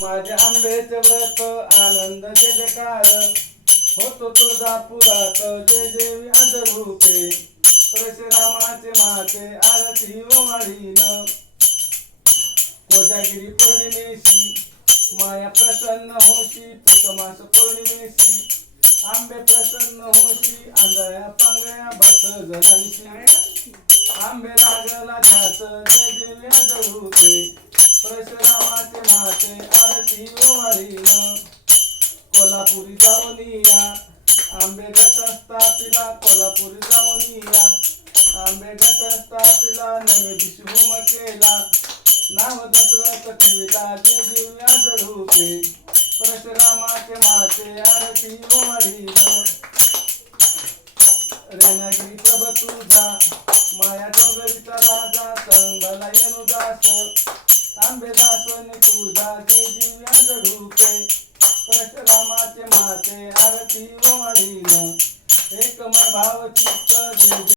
माझ्या आंब्याचे व्रत आनंद जय जयकार होतो तुळजापुरात जय देवी अजरूपे परशुरामाचे माते आरती ओवाळीन कोजागिरी पौर्णिमेशी माया प्रसन्न होशी पुसमास पौर्णिमेशी आंबे प्रसन्न होशी आंधळ्या पांगळ्या भक्त जनांशी आंबे लागला ध्यास जय देवी अजरूपे परशुरामाचे माते आरती ओवाळीन कोल्हापुरी जाऊनिया आंबे गट स्थापिला कोल्हापुरी जाऊनिया आंबे गट स्थापिला नवे दिशी होम केला नाव दशरथ ठेविला जय देवी अजरूपे परशुरामाचे माते आरती ओवाळीन रेणागिरी प्रभ तुझा माया डोंगरीचा राजा संभला येणू दास आंबे दासने तुझा जय देवी अजरूपे परशुरामाचे माते आरती ओवाळीन एक मन भाव चित्त जय